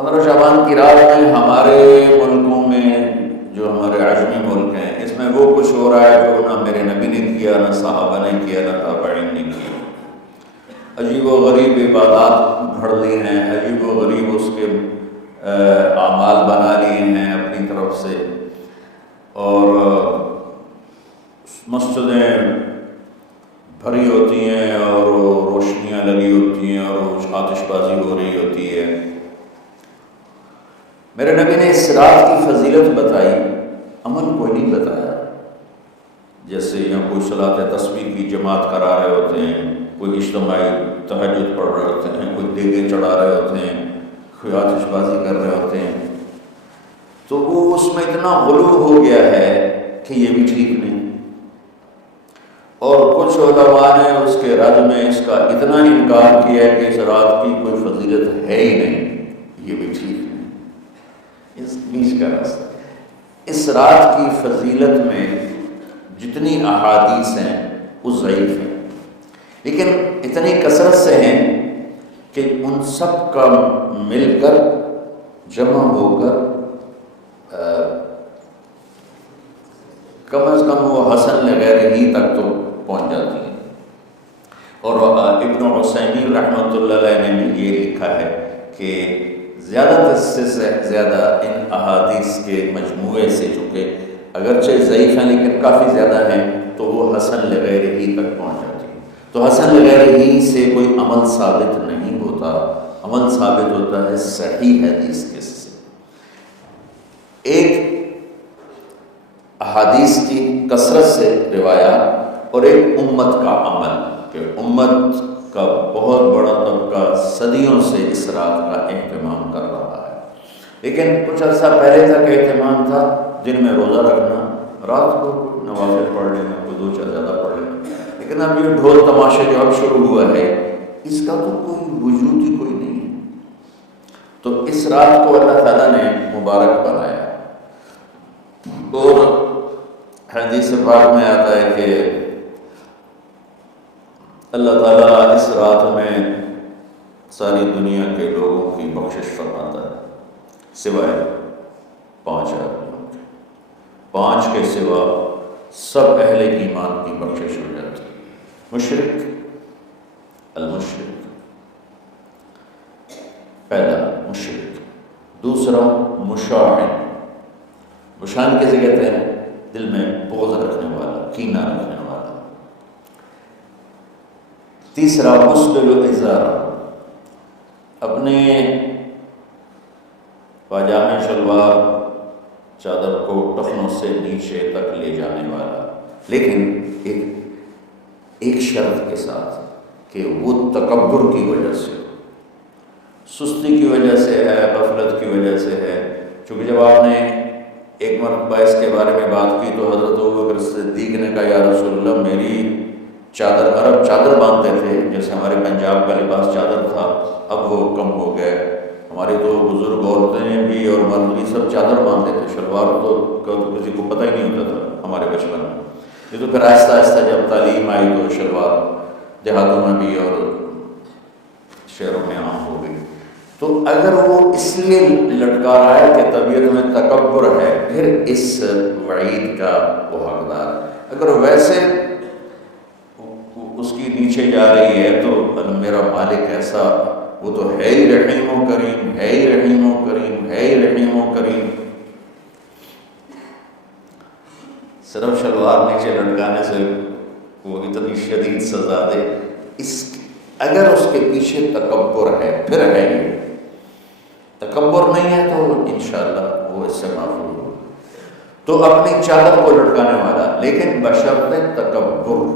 15 شعبان کی رات میں ہمارے ملکوں میں جو ہمارے عجمی ملک ہیں اس میں وہ کچھ ہو رہا ہے جو نہ میرے نبی نے کیا، نہ صحابہ نے کیا، نہ تابعین نے کیا۔ عجیب و غریب عبادات گھڑ لی ہیں، عجیب و غریب اس کے اعمال بنا لیے ہیں اپنی طرف سے، اور مسجدیں بھری ہوتی ہیں اور روشنیاں لگی ہوتی ہیں اور آتش بازی ہو رہی ہوتی ہے۔ میرے نبی نے اس رات کی فضیلت بتائی، عمل کوئی نہیں بتایا۔ جیسے یہاں کوئی صلاۃ تسبیح کی جماعت کرا رہے ہوتے ہیں، کوئی اجتماعی تہجد پڑھ رہے ہوتے ہیں، کوئی دیگیں چڑھا رہے ہوتے ہیں، کوئی آتش بازی کر رہے ہوتے ہیں، تو وہ اس میں اتنا غلو ہو گیا ہے کہ یہ بھی ٹھیک نہیں۔ اور کچھ علماء نے اس کے رد میں اس کا اتنا انکار کیا ہے کہ اس رات کی کوئی فضیلت ہے ہی نہیں، یہ بھی ٹھیک نہیں۔ اس بیچ کا راستہ، اس رات کی فضیلت میں جتنی احادیث ہیں وہ ضعیف ہیں، لیکن اتنی کثرت سے ہیں کہ ان سب کا مل کر جمع ہو کر کم از کم وہ حسن لغیر ہی تک تو پہنچ جاتی ہیں۔ اور ابن عثیمین رحمۃ اللہ علیہ نے یہ لکھا ہے کہ زیادہ سے زیادہ ان احادیث کے مجموعے سے، چونکہ اگرچہ ضعیف ہیں لیکن کافی زیادہ ہیں، تو وہ حسن لغیر ہی تک پہنچ جاتی ہیں۔ تو حسن لغیر ہی سے کوئی عمل ثابت نہیں ہوتا، عمل ثابت ہوتا ہے صحیح حدیث کے سے۔ ایک احادیث کی کثرت سے روایات اور ایک امت کا عمل، کہ امت کا بہت بڑا طبقہ صدیوں سے اس رات کا اہتمام کر رہا ہے، لیکن کچھ عرصہ پہلے تک اہتمام تھا دن میں روزہ رکھنا، رات کو نوافل پڑھ لینا، کوئی 2-4 زیادہ پڑھ لینا، لیکن اب یہ ڈھول تماشے جو اب شروع ہوا ہے اس کا تو کوئی وجود ہی کوئی نہیں ہے۔ تو اس رات کو اللہ تعالیٰ نے مبارک بنایا، اور حدیث پاک میں آتا ہے کہ اللہ تعالیٰ اس رات میں ساری دنیا کے لوگوں کی بخشش فرماتا ہے سوائے 5 آدمیوں کے، 5 کے سوا سب اہل ایمان کی بخشش ہو جاتی ہے۔ مشرک، المشرک، پہلا مشرک، دوسرا مشاحن، مشاحن کیسے کہتے ہیں؟ دل میں بغض رکھنے والا، کینہ رکھنے والا۔ تیسرا مسبل الازار، اپنے پاجامے شلوار چادر کو ٹخنوں سے نیچے تک لے جانے والا، لیکن ایک شرط کے ساتھ کہ وہ تکبر کی وجہ سے، سستی کی وجہ سے ہے، غفلت کی وجہ سے ہے۔ چونکہ جب آپ نے ایک مرتبہ اس کے بارے میں بات کی تو حضرت ابوبکر صدیق نے کہا یا رسول اللہ میری چادر، عرب چادر باندھتے تھے، جیسے ہمارے پنجاب کا لباس چادر تھا، اب وہ کم ہو گئے، ہماری تو بزرگ عورتیں بھی اور مرد بھی سب چادر باندھتے تھے، شلوار تو کسی کو پتہ ہی نہیں ہوتا تھا ہمارے بچپن میں۔ یہ تو پھر آہستہ آہستہ جب تعلیم آئی تو شلوار دیہاتوں میں بھی اور شہروں میں عام ہو گئی۔ تو اگر وہ اس لیے لٹکا رہا ہے کہ طبیعت میں تکبر ہے، پھر اس وعید کا وہ حقدار۔ اگر ویسے اس کی نیچے جا رہی ہے تو میرا مالک ایسا، وہ تو ہے ہی رحیم و کریم، ہے ہی رحیم و کریم، ہے ہی رحیم و کریم، صرف شلوار نیچے لٹکانے سے وہ اتنی شدید سزا دے، اگر اس کے پیچھے تکبر ہے، پھر ہے ہی، تکبر نہیں ہے تو انشاءاللہ وہ اس سے معفو ہو۔ تو اپنی چادر کو لٹکانے والا، لیکن بشرط تکبر،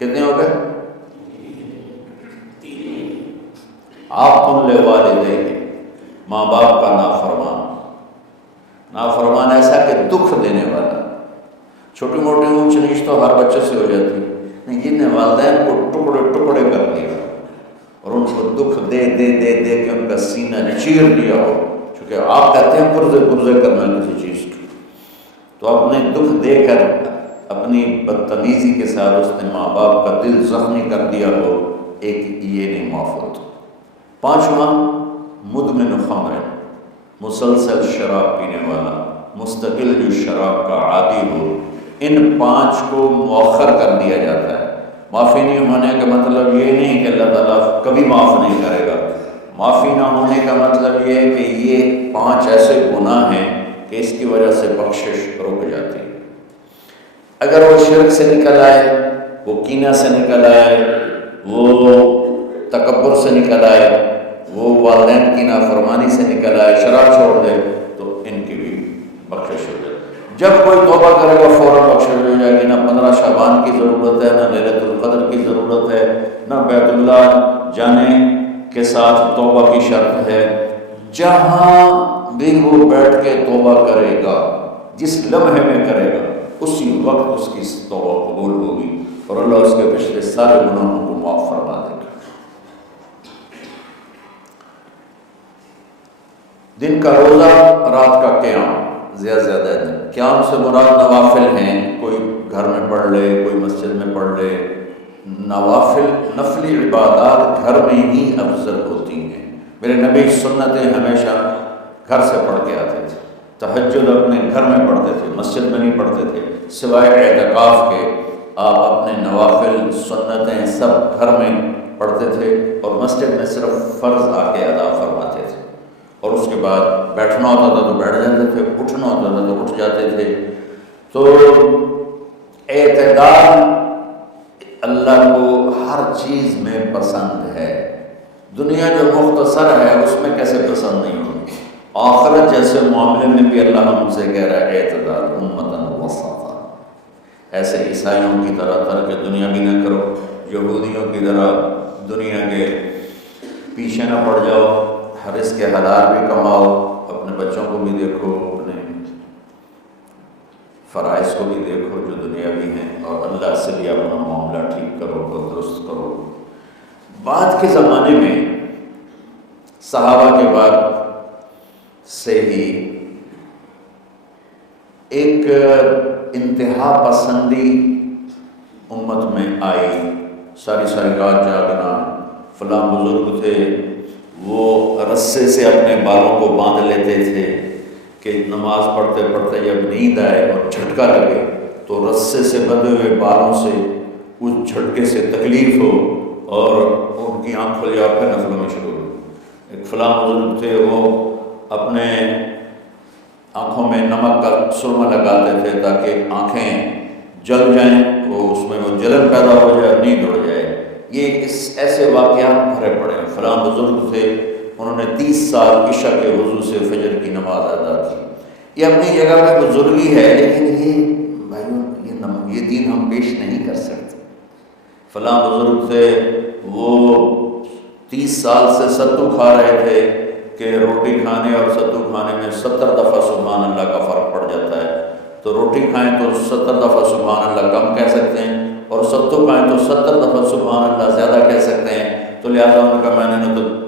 کتنے ہو گئے؟ آپ والدین، ماں باپ کا نافرمان، نافرمان ایسا کہ دکھ دینے والا، چھوٹی موٹی اونچ نیچ تو ہر بچے سے ہو جاتی ہے، نہیں جن نے والدین کو ٹکڑے ٹکڑے کر دیا اور ان کو دکھ دے دے دے دے کے ان کا سینہ چیر دیا ہو، چونکہ آپ کہتے ہیں پرزے کرنا کسی چیز کی، تو اپنے دکھ دے کر اپنی بدتمیزی کے ساتھ اس نے ماں باپ کا دل زخمی کر دیا ہو، ایک یہ نہیں معاف ہوتا۔ 5واں مدمن خمر، مسلسل شراب پینے والا، مستقل جو شراب کا عادی ہو، ان 5 کو مؤخر کر دیا جاتا ہے۔ معافی نہیں ہونے کا مطلب یہ نہیں کہ اللہ تعالیٰ کبھی معاف نہیں کرے گا۔ معافی نہ ہونے کا مطلب یہ ہے کہ یہ 5 ایسے گناہ ہیں کہ اس کی وجہ سے بخشش رک جاتی ہے۔ اگر وہ شرک سے نکل آئے، وہ کینہ سے نکل آئے، وہ تکبر سے نکل آئے، وہ والدین کی نافرمانی سے نکل آئے، شراب چھوڑ دے، تو ان کی بھی بخشش ہو جائے۔ جب کوئی توبہ کرے گا فوراً بخشش ہو جائے گی۔ نہ 15 شعبان کی ضرورت ہے، نہ لیلۃ القدر کی ضرورت ہے، نہ بیت اللہ جانے کے ساتھ توبہ کی شرط ہے۔ جہاں بھی وہ بیٹھ کے توبہ کرے گا، جس لمحے میں کرے گا، اسی وقت اس کی توبہ قبول ہوگی اور اللہ اس کے پچھلے سارے گناہوں کو معاف فرما دے گا۔ دن کا روزہ، رات کا قیام، زیادہ سے زیادہ دن۔ قیام سے مراد نوافل ہیں، کوئی گھر میں پڑھ لے، کوئی مسجد میں پڑھ لے۔ نوافل، نفلی عبادات گھر میں ہی افضل ہوتی ہیں۔ میرے نبی سنتیں ہمیشہ گھر سے پڑھ کے آتے تھے۔ تہجد اپنے گھر میں پڑھتے تھے، مسجد میں نہیں پڑھتے تھے، سوائے اعتکاف کے آپ اپنے نوافل سنتیں سب گھر میں پڑھتے تھے اور مسجد میں صرف فرض آ کے ادا فرماتے تھے، اور اس کے بعد بیٹھنا ہوتا تھا تو بیٹھ جاتے تھے، اٹھنا ہوتا تھا تو اٹھ جاتے تھے۔ تو اعتدال اللہ کو ہر چیز میں پسند ہے۔ دنیا جو مختصر ہے اس میں کیسے پسند نہیں ہوتی؟ آخرت جیسے معاملے میں بھی اللہ ہم سے کہہ رہا ہے اعتدال، امتاً وسطا۔ ایسے عیسائیوں کی طرح ترک دنیا بھی نہ کرو، یہودیوں کی طرح دنیا کے پیچھے نہ پڑ جاؤ، رزق کے حلال بھی کماؤ، اپنے بچوں کو بھی دیکھو، اپنے فرائض کو بھی دیکھو جو دنیاوی ہیں، اور اللہ سے بھی اپنا معاملہ ٹھیک کرو اور درست کرو۔ بعد کے زمانے میں صحابہ کے بعد سے ہی ایک انتہا پسندی امت میں آئی، ساری رات جاگنا۔ فلاں بزرگ تھے، وہ رسے سے اپنے بالوں کو باندھ لیتے تھے کہ نماز پڑھتے پڑھتے جب نیند آئے اور جھٹکا لگے تو رسے سے بندھے ہوئے بالوں سے اس جھٹکے سے تکلیف ہو اور ان کی آنکھ کھل جائے اور پھر نفلوں میں شروع ہو۔ ایک فلاں بزرگ تھے، وہ اپنے آنکھوں میں نمک کا سرما لگاتے تھے تاکہ آنکھیں جل جائیں، وہ اس میں وہ جلن پیدا ہو جائے، نیند اڑ جائے۔ یہ ایسے واقعات بھرے پڑے ہیں۔ فلاں بزرگ تھے، انہوں نے 30 سال عشاء کے وضو سے فجر کی نماز ادا کی۔ یہ اپنی جگہ پہ بزرگی ہے، لیکن یہ بھائیوں یہ دین ہم پیش نہیں کر سکتے۔ فلاں بزرگ تھے، وہ 30 سال سے ستو کھا رہے تھے کہ روٹی کھانے اور ستو کھانے میں 70 دفعہ سبحان اللہ کا فرق پڑ جاتا ہے۔ تو روٹی کھائیں تو 70 دفعہ سبحان اللہ کم کہہ سکتے ہیں، اور ستو کھائیں تو 70 دفعہ سبحان اللہ زیادہ کہہ سکتے ہیں۔ تو لہٰذا ان کا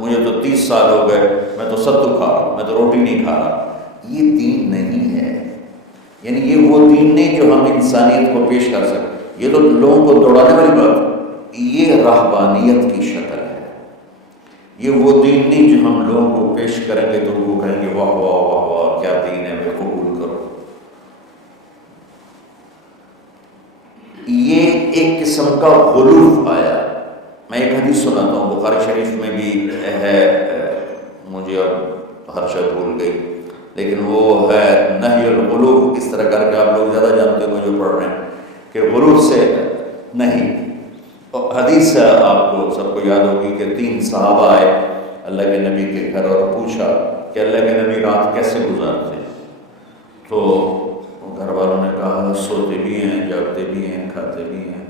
مجھے تو 30 سال ہو گئے، میں تو ستو کھا رہا ہوں، میں تو روٹی نہیں کھا رہا۔ یہ دین نہیں ہے، یعنی یہ وہ دین نہیں جو ہم انسانیت کو پیش کر سکیں۔ یہ تو لوگوں کو دوڑانے والی بات، یہ رہبانیت کی شکل ہے۔ یہ وہ دین نہیں جو ہم لوگوں کو پیش کریں گے تو وہ کہیں گے واہ واہ واہ واہ کیا دین ہے، میں قبول کرو۔ یہ ایک قسم کا غلو آیا۔ میں ایک حدیث سناتا ہوں، بخاری شریف میں بھی ہے، مجھے اب ہر شے بھول گئی، لیکن وہ ہے نہی الغلو، اس طرح کر کے آپ لوگ زیادہ جانتے ہو جو پڑھ رہے ہیں کہ غلو سے نہیں۔ حدیث آپ کو سب کو یاد ہوگی کہ 3 صحابہ آئے اللہ کے نبی کے گھر اور پوچھا کہ اللہ کے نبی رات کیسے گزارتے ہیں؟ تو گھر والوں نے کہا سوتے بھی ہیں، جاگتے بھی ہیں، کھاتے بھی ہیں۔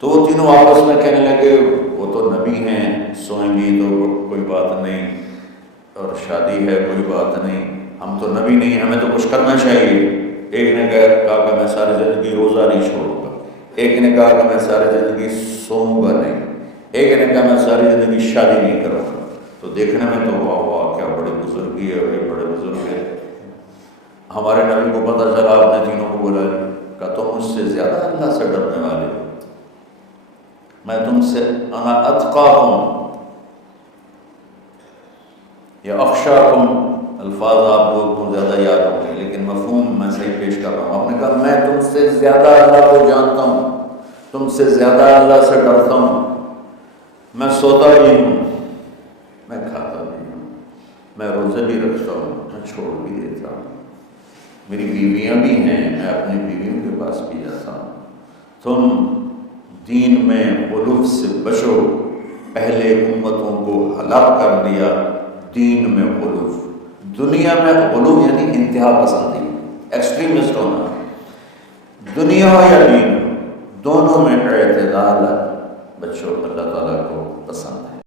تو وہ تینوں آپس میں کہنے لگے وہ تو نبی ہیں، سوئیں بھی تو کوئی بات نہیں، اور شادی ہے کوئی بات نہیں، ہم تو نبی نہیں، ہمیں تو کچھ کرنا چاہیے۔ ایک نے کہا کہ میں ساری زندگی روزہ نہیں چھوڑوں گا، ایک نے کہا کہ میں ساری زندگی سوؤں گا نہیں، ایک نے کہا میں ساری زندگی شادی نہیں کروں گا۔ تو دیکھنے میں تو واہ واہ کیا بڑے بزرگی ہے، بڑے بزرگ ہیں۔ ہمارے نبی کو پتہ چلا، آپ نے تینوں کو بلا لیا، کہا تم مجھ سے زیادہ اللہ سے ڈرنے والے ہو، میں تم سے انا اتقاکم یا اخشاکم الفاظ آپ لوگوں کو زیادہ یاد ہوں گے لیکن مفہوم میں صحیح پیش کر رہا ہوں. آپ نے کہا میں تم سے زیادہ اللہ کو جانتا ہوں، تم سے زیادہ اللہ سے ڈرتا ہوں، میں سوتا بھی ہوں، میں کھاتا بھی ہوں، میں روزے بھی رکھتا ہوں، میں چھوڑ بھی دیتا ہوں، میری بیویاں بھی ہیں، میں اپنی بیویوں کے پاس بھی جاتا ہوں. تم دین میں غلو سے بچو، پہلے امتوں کو ہلاک کر دیا دین میں غلو. دنیا میں غلو یعنی انتہا پسندی، ایکسٹریمسٹ ہونا. دنیا یا دین دونوں میں اعتدال بچو، اللہ تعالیٰ کو پسند ہے.